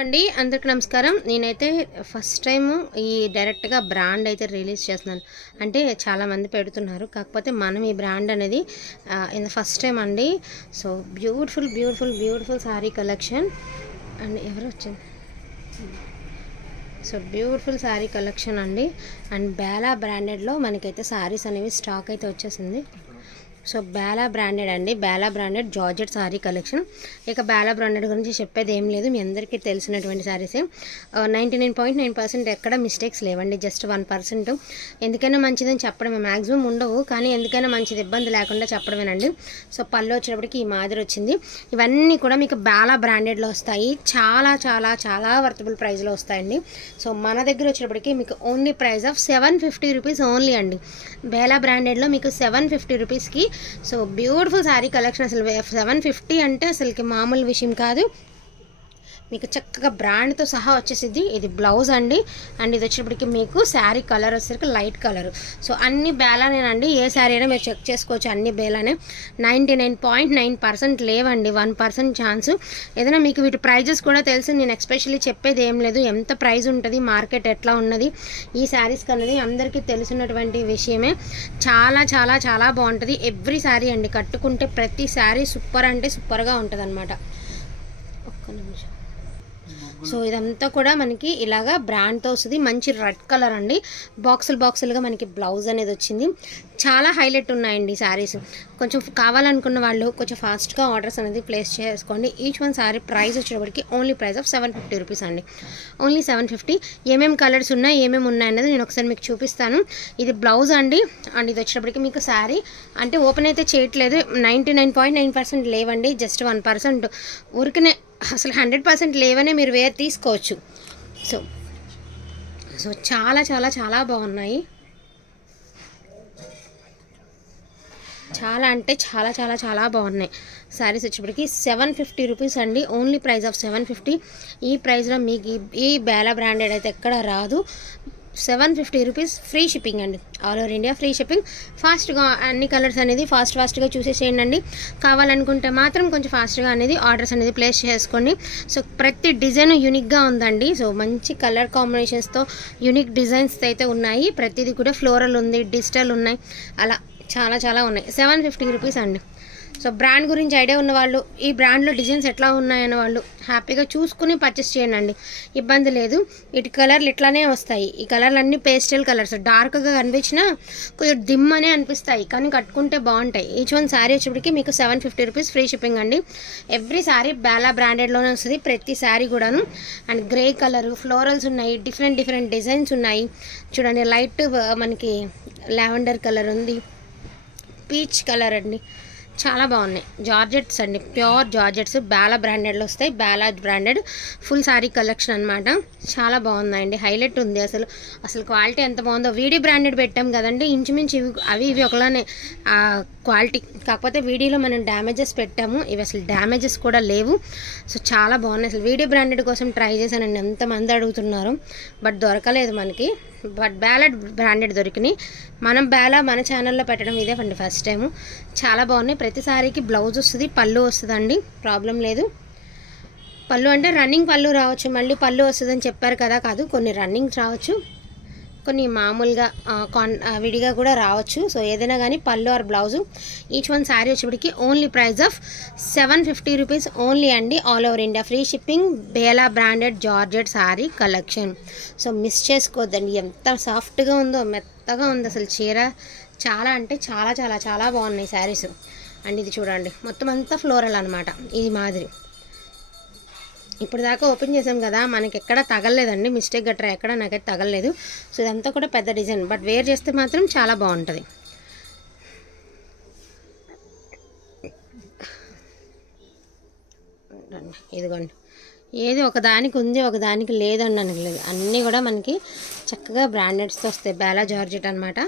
అండి అందరికీ నమస్కారం. నేనైతే ఫస్ట్ టైం ఈ డైరెక్ట్గా బ్రాండ్ అయితే రిలీజ్ చేస్తున్నాను. అంటే చాలామంది పెడుతున్నారు, కాకపోతే మనం ఈ బ్రాండ్ అనేది ఇన్ ద ఫస్ట్ టైం అండి. So beautiful beautiful beautiful sari collection and ఎవరు వచ్చింది. సో బ్యూటిఫుల్ శారీ కలెక్షన్ అండి. అండ్ బేలా బ్రాండెడ్లో మనకైతే శారీస్ అనేవి స్టాక్ అయితే వచ్చేసింది. సో బేలా బ్రాండెడ్ అండి, Bela branded georgette sari collection. ఇక బేలా బ్రాండెడ్ గురించి చెప్పేది ఏం లేదు, మీ అందరికీ తెలిసినటువంటి శారీసే. 99.9% ఎక్కడ మిస్టేక్స్ లేవండి, జస్ట్ 1%. ఎందుకైనా మంచిదని చెప్పడమే, మ్యాక్సిమం ఉండవు, కానీ ఎందుకైనా మంచిది ఇబ్బంది లేకుండా చెప్పడమేనండి. సో పళ్ళు వచ్చేటప్పటికి ఈ మాదిరి వచ్చింది. ఇవన్నీ కూడా మీకు బేలా బ్రాండెడ్లో వస్తాయి, చాలా చాలా చాలా వర్తబుల్ ప్రైస్లో వస్తాయండి. సో మన దగ్గర వచ్చేటప్పటికి మీకు only price of 750 rupees only అండి. బేలా బ్రాండెడ్లో మీకు 750 రూపీస్కి సో బ్యూటిఫుల్ శారీ కలెక్షన్. అసలు 750 అంటే అసలుకి మామూలు విషయం కాదు. మీకు చక్కగా బ్రాండ్తో సహా వచ్చేసింది. ఇది బ్లౌజ్ అండి. అండ్ ఇది వచ్చేటప్పటికి మీకు శారీ కలర్ వచ్చేసరికి లైట్ కలర్. సో అన్ని బేలానేనండి, ఏ శారీ అయినా మీరు చెక్ చేసుకోవచ్చు, అన్ని బేలానే. 99.9% లేవండి, 1% ఛాన్స్. ఏదైనా మీకు వీటి ప్రైజెస్ కూడా తెలుసు, నేను ఎక్స్పెషల్లీ చెప్పేది ఏం లేదు. ఎంత ప్రైస్ ఉంటుంది, మార్కెట్ ఎట్లా ఉన్నది ఈ శారీస్కి అన్నది అందరికీ తెలిసినటువంటి విషయమే. చాలా చాలా చాలా బాగుంటుంది ఎవ్రీ శారీ అండి. కట్టుకుంటే ప్రతి శారీ సూపర్ అంటే సూపర్గా ఉంటుంది అనమాట. ఒక్క నిమిషం. సో ఇదంతా కూడా మనకి ఇలాగా బ్రాండ్తో వస్తుంది. మంచి రెడ్ కలర్ అండి, బాక్సులుగా మనకి బ్లౌజ్ అనేది వచ్చింది. చాలా హైలైట్ ఉన్నాయండి శారీస్. కొంచెం కావాలనుకున్న వాళ్ళు కొంచెం ఫాస్ట్గా ఆర్డర్స్ అనేది ప్లేస్ చేసుకోండి. ఈచ్ వన్ శారీ ప్రైస్ వచ్చేటప్పటికి ఓన్లీ ప్రైస్ ఆఫ్ 750 రూపీస్ అండి, ఓన్లీ 750. ఏమేమి కలర్స్ ఉన్నాయి, ఏమేమి ఉన్నాయన్నది నేను ఒకసారి మీకు చూపిస్తాను. ఇది బ్లౌజ్ అండి. అండ్ ఇది వచ్చేటప్పటికి మీకు శారీ అంటే ఓపెన్ అయితే చేయట్లేదు, 99.9% లేవండి, జస్ట్ 1%. ఊరికనే అసలు 100% లేవనే మీరు వేర్ తీసుకోవచ్చు. సో సో చాలా చాలా చాలా బాగున్నాయి, చాలా అంటే చాలా చాలా చాలా బాగున్నాయి శారీస్. వచ్చేప్పటికి 750 రూపీస్ అండి, ఓన్లీ ప్రైస్ ఆఫ్ 750. ఈ ప్రైస్లో మీకు ఈ బేలా బ్రాండెడ్ అయితే ఎక్కడ రాదు. 750 రూపీస్, ఫ్రీ షిప్పింగ్ అండి, all over India free shipping. ఫాస్ట్గా అన్ని కలర్స్ అనేది ఫాస్ట్గా చూసేసేయండి అండి. కావాలనుకుంటే మాత్రం కొంచెం ఫాస్ట్గా అనేది ఆర్డర్స్ అనేది ప్లేస్ చేసుకోండి. సో ప్రతి డిజైన్ యూనిక్గా ఉందండి. సో మంచి కలర్ కాంబినేషన్స్తో యూనిక్ డిజైన్స్ అయితే ఉన్నాయి. ప్రతిదీ కూడా ఫ్లోరల్ ఉంది, డిజిటల్ ఉన్నాయి, అలా చాలా చాలా ఉన్నాయి. 750 రూపీస్ అండి. సో బ్రాండ్ గురించి ఐడియా ఉన్నవాళ్ళు, ఈ బ్రాండ్లో డిజైన్స్ ఎట్లా ఉన్నాయన్న వాళ్ళు హ్యాపీగా చూసుకుని పర్చేస్ చేయండి అండి, ఇబ్బంది లేదు. వీటి కలర్లు ఇట్లానే వస్తాయి. ఈ కలర్లు అన్నీ పేస్టల్ కలర్స్, డార్క్గా కనిపించినా కొంచెం డిమ్ అనే అనిపిస్తాయి, కానీ కట్టుకుంటే బాగుంటాయి. ఈచ్ వన్ శారీ వచ్చేప్పటికి మీకు 750 రూపీస్, ఫ్రీ షిప్పింగ్ అండి. ఎవ్రీ శారీ బేలా బ్రాండెడ్లోనే వస్తుంది, ప్రతి శారీ కూడాను. అండ్ గ్రే కలర్ ఫ్లోరల్స్ ఉన్నాయి, డిఫరెంట్ డిజైన్స్ ఉన్నాయి. చూడండి, లైట్ మనకి లావెండర్ కలర్ ఉంది, పీచ్ కలర్ అండి, చాలా బాగున్నాయి. జార్జెట్స్ అండి, ప్యూర్ జార్జెట్స్ బేలా బ్రాండెడ్లో వస్తాయి. Bela branded full sari collection అనమాట. చాలా బాగున్నాయండి, హైలైట్ ఉంది. అసలు క్వాలిటీ ఎంత బాగుందో. వీడియో బ్రాండెడ్ పెట్టాం కదండి, ఇంచుమించు ఇవి ఒకలానే క్వాలిటీ. కాకపోతే వీడియోలో మనం డ్యామేజెస్ పెట్టాము, ఇవి అసలు డ్యామేజెస్ కూడా లేవు. సో చాలా బాగున్నాయి. అసలు వీడియో బ్రాండెడ్ కోసం ట్రై చేశానండి, ఎంతమంది అడుగుతున్నారు, బట్ దొరకలేదు మనకి. బట్ బేలా బ్రాండెడ్ దొరికినాయి. మనం బేలా మన ఛానల్లో పెట్టడం ఇదే అండి ఫస్ట్ టైము. చాలా బాగున్నాయి. ప్రతి సారీకి బ్లౌజ్ వస్తుంది, పళ్ళు వస్తుందండి, ప్రాబ్లం లేదు. పళ్ళు అంటే రన్నింగ్ పళ్ళు రావచ్చు, మళ్ళీ పళ్ళు వస్తుందని చెప్పారు కదా, కాదు, కొన్ని రన్నింగ్ రావచ్చు, కొన్ని మామూలుగా విడిగా కూడా రావచ్చు. సో ఏదైనా కానీ pallu or blouse. Each one sari వచ్చేప్పటికి only price of 750 rupees only అండి, all over India free shipping. Bela branded georgette sari collection. So miss చేసుకోవద్దండి, ఎంత సాఫ్ట్గా ఉందో, మెత్తగా ఉంది అసలు చీర. చాలా అంటే చాలా చాలా చాలా బాగున్నాయి శారీస్. అండ్ ఇది చూడండి, మొత్తం అంతా ఫ్లోరల్ అనమాట, ఇది మాదిరి. ఇప్పుడు దాకా ఓపెన్ చేసాం కదా, మనకి ఎక్కడ తగలలేదండి, మిస్టేక్ గట్రా ఎక్కడ నాకైతే తగలలేదు. సో ఇదంతా కూడా పెద్ద డిజైన్, బట్ వేర్ చేస్తే మాత్రం చాలా బాగుంటుంది. ఇదిగోండి, ఏది ఒకదానికి ఉంది ఒకదానికి లేదండి అనలేదు, అన్నీ కూడా మనకి చక్కగా బ్రాండెడ్స్తో వస్తాయి. బేలా జార్జెట్ అనమాట.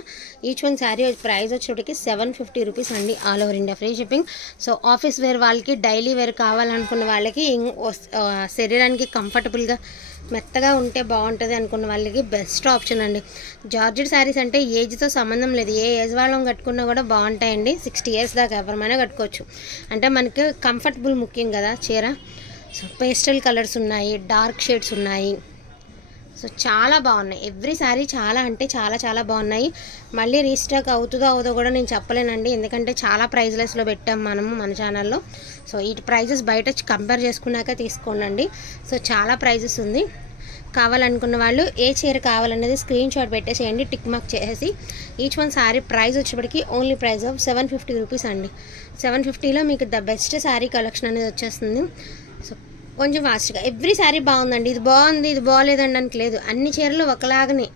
ఈచ్ వన్ శారీ ప్రైస్ వచ్చేటికి 750 రూపీస్ అండి, all over India free shipping. So office wear వాళ్ళకి, డైలీ వేర్ కావాలనుకున్న వాళ్ళకి, శరీరానికి కంఫర్టబుల్గా మెత్తగా ఉంటే బాగుంటుంది అనుకున్న వాళ్ళకి బెస్ట్ ఆప్షన్ అండి. జార్జెట్ శారీస్ అంటే ఏజ్తో సంబంధం లేదు, ఏ ఏజ్ వాళ్ళం కట్టుకున్నా కూడా బాగుంటాయండి. 60 ఇయర్స్ దాకా ఎవరైనా కట్టుకోవచ్చు. అంటే మనకి కంఫర్టబుల్ ముఖ్యం కదా చీర. సో పేస్టల్ కలర్స్ ఉన్నాయి, డార్క్ షేడ్స్ ఉన్నాయి. సో చాలా బాగున్నాయి. ఎవ్రీ సారీ చాలా అంటే చాలా చాలా బాగున్నాయి. మళ్ళీ రీస్టాక్ అవుతుందో కూడా నేను చెప్పలేనండి, ఎందుకంటే చాలా ప్రైజ్లెస్లో పెట్టాం మనము మన ఛానల్లో. సో ఈ ప్రైజెస్ బయట కంపేర్ చేసుకున్నాక తీసుకోండి. సో చాలా ప్రైజెస్ ఉంది. కావాలనుకున్న వాళ్ళు ఏ చీర కావాలనేది స్క్రీన్ షాట్ పెట్టేసేయండి, టిక్ మార్క్ చేసి. ఈచ్ వన్ శారీ ప్రైస్ వచ్చేప్పటికి ఓన్లీ ప్రైస్ ఆఫ్ 750 రూపీస్ అండి. 750లో మీకు ద బెస్ట్ శారీ కలెక్షన్ అనేది వచ్చేస్తుంది. సో కొంచెం ఫాస్ట్గా. ఎవ్రీ శారీ బాగుందండి, ఇది బాగుంది ఇది బాగోలేదండి అని లేదు, అన్ని చీరలు ఒకలాగానే,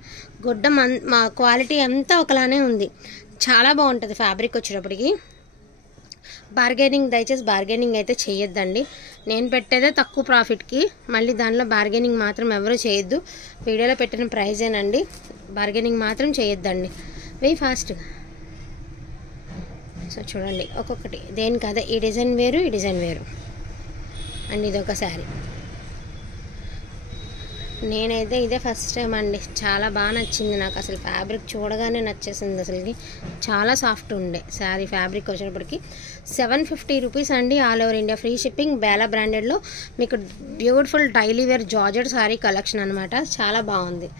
గుడ్డ మా క్వాలిటీ అంతా ఒకలానే ఉంది. చాలా బాగుంటుంది ఫ్యాబ్రిక్ వచ్చేటప్పటికి. దయచేసి బార్గెనింగ్ అయితే చేయొద్దండి. నేను పెట్టేదే తక్కువ ప్రాఫిట్కి, మళ్ళీ దానిలో బార్గెనింగ్ మాత్రం ఎవరు చేయొద్దు. వీడియోలో పెట్టిన ప్రైజేనండి, బార్గెనింగ్ మాత్రం చేయొద్దండి. వెరీ ఫాస్ట్గా. సో చూడండి ఒక్కొక్కటి దేనికి అదే, ఈ డిజైన్ వేరు ఈ డిజైన్ వేరు అండ్ ఇదొక శారీ. నేనైతే ఇదే ఫస్ట్ టైం అండి, చాలా బాగా నచ్చింది నాకు. అసలు ఫ్యాబ్రిక్ చూడగానే నచ్చేసింది. అసలుకి చాలా సాఫ్ట్ ఉండే శారీ ఫ్యాబ్రిక్ వచ్చేటప్పటికి. 750 రూపీస్ అండి, all over India free shipping. Bela బ్రాండెడ్లో మీకు beautiful daily wear georgette sari collection అనమాట. చాలా బాగుంది.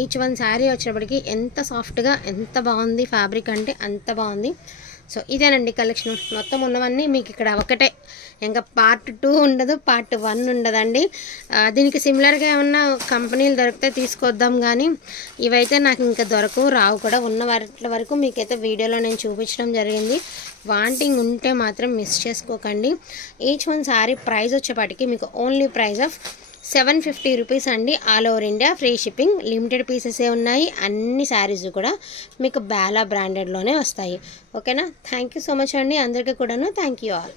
ఈచ్ వన్ శారీ వచ్చేటప్పటికి ఎంత సాఫ్ట్గా ఎంత బాగుంది ఫ్యాబ్రిక్ అంటే అంత బాగుంది. సో ఇదేనండి కలెక్షన్. మొత్తం ఉన్నవన్నీ మీకు ఇక్కడ ఒకటే, ఇంకా పార్ట్ 2 ఉండదు, పార్ట్ 1 ఉండదండి. దీనికి సిమిలర్గా ఏమన్నా కంపెనీలు దొరికితే తీసుకొద్దాం, కానీ ఇవైతే నాకు ఇంకా దొరకవు, రావు కూడా. ఉన్న వాటి వరకు మీకైతే వీడియోలో నేను చూపించడం జరిగింది. వాంటింగ్ ఉంటే మాత్రం మిస్ చేసుకోకండి. ఈచ్ వన్ శారీ ప్రైస్ వచ్చేపాటికి మీకు ఓన్లీ ప్రైస్ ఆఫ్ 750 రూపీస్ అండి, all over India free shipping. Limited పీసెసే ఉన్నాయి. అన్ని శారీస్ కూడా మీకు బేలా బ్రాండెడ్లోనే వస్తాయి. ఓకేనా? థ్యాంక్ యూ సో మచ్ అండి అందరికీ కూడాను. Thank you all.